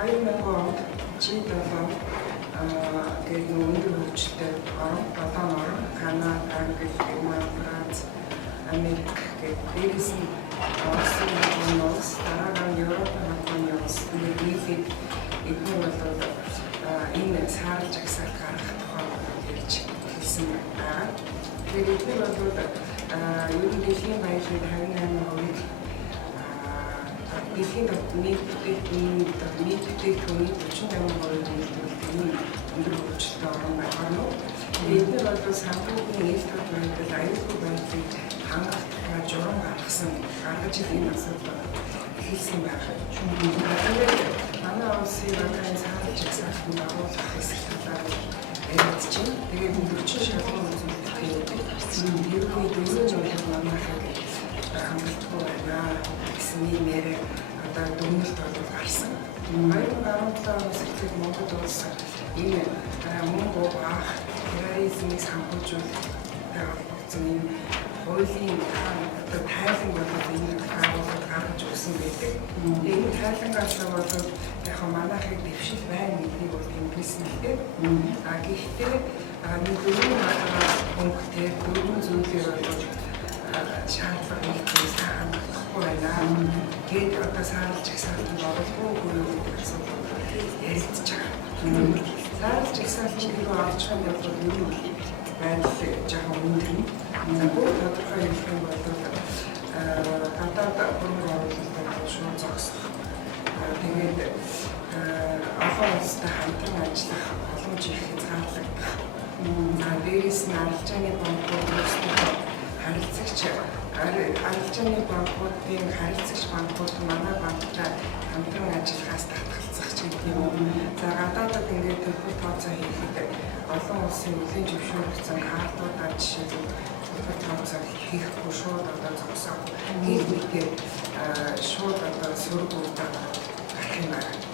2000 онд G7 гээд өндөр хөгжөлтэй орон, 7 орн, Канада, Англи, Герман, Франц, Америк гээд дээрээс нь Оросын улс, дараа нь Европын улс нийлээд эдгээр бол энэ саарл жагсаалт гаргах тухай хэлж хэлсэн байна. Тэгэхээр эдгээр бол ер нь дэлхийн баялаг 58% дэлхийн нийтдээ түүний 48% нийлүүлэлтийн өндөр хөгжөлтэй орн байна. Эдгээр бол санхүүгийн ил тод байдал, аюулгүй байдлыг хангах журам гаргаж энэ асуудал хэлсэн байна. Тэгээд манай улсын банкны саарл жагсаалтанд оруулах хэсэг талаар ярилцж байна. Тэгээд 40 шалгуур үзүүлэлтийн ерөнхий дөрвөн манайхыг хангалтгүй байна гэсэн ийм яриа одоо дүгнэлт гарсан. 2017 оноос эхлээд Монгол улс энэ мөнгө авах терроризмыг санхүүжүүлэх гэсэн ийм хуулийн одоо тайлан болоод энэ агуулгад гаргаж өгсөн байдаг. Энэ тайлангаас бол яг манайхыг дэвшил байна гэдгийг бол тэмдэглэсэн гэдэг. Гэхдээ нэг дөрвөн пунктээр дөрвөн зүйлээр бол шаардлага нэгтгэж хангахгүй байна. Тэгээд одоо саарл жагсаалтанд оруулахгүй гэдэг асуудал яригдж байгаа. Саарл жагсаалтанд орж байгаа бол юу байдал жоохон өндөр. Бүр тодорхой хэлэх юм бол гадаад хөрөнгө оруулалтад шууд зогсох. Тэгээд олон улстай хамтран ажиллах боломж их хязгаарлагдах. Дээрээс нь арилжааны банкуд арилжааны банкуудын харилцагч банкуд манай банктай хамтран ажиллахаас татгалзах ч гэдэг юм. За гадаадад ингээд төлбөр тооцоо хийхэд олон улсын үлийн зөвшөөрөгдсөн картуудаар жишээлбэл төлбөр тооцоо хийхгүй шууд одоо зогсоох. Гэр бүлтэй шууд одоо сөрөг үрдэ гарах юм байна.